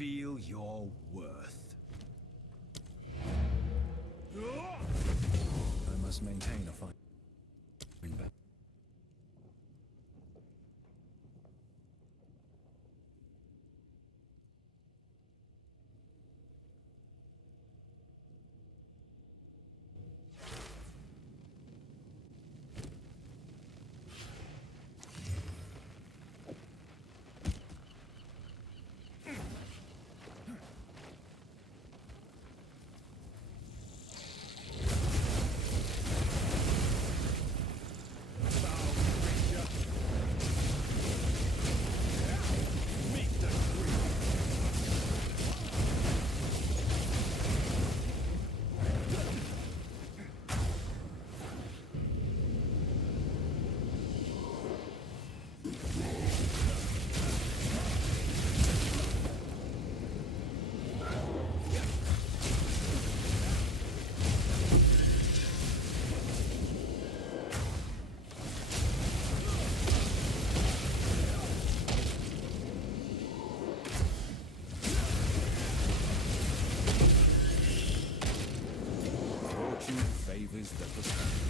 reveal your worth. I must maintain a fine balance. Favors the perspective.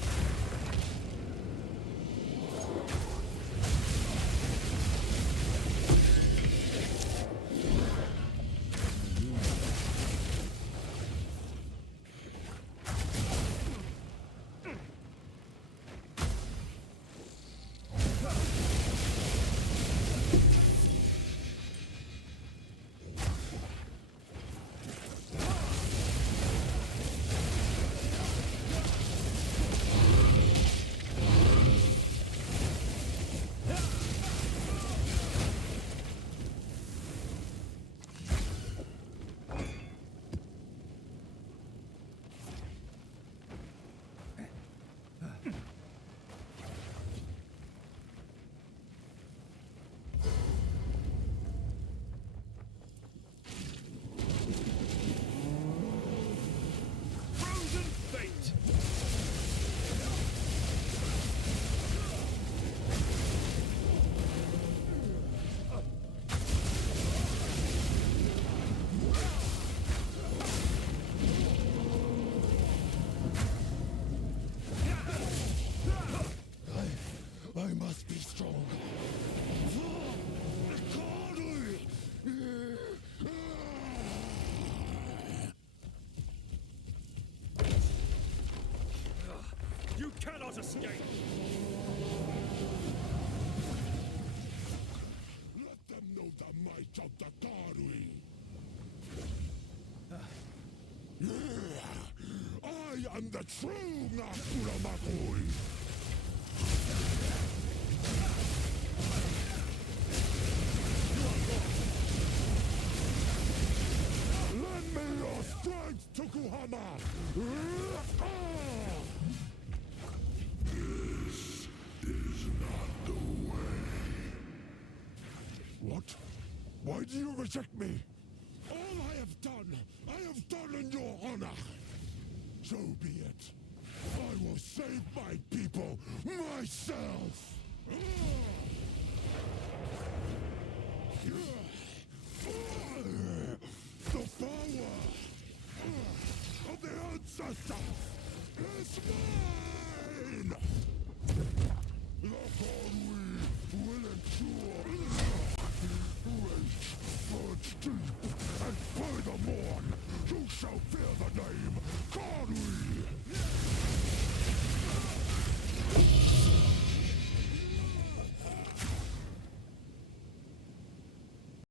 I must be strong. You cannot escape! Let them know the might of the Karui. I am the true Nakura Makui. Lend me your strength, Tokuhama! This is not the way. What? Why do you reject me? All I have done in your honor. So be it. I will save my people myself! The power of the ancestors is mine! The Karui will endure! Rage surge deep, and by the morn, you shall fear the name Karui!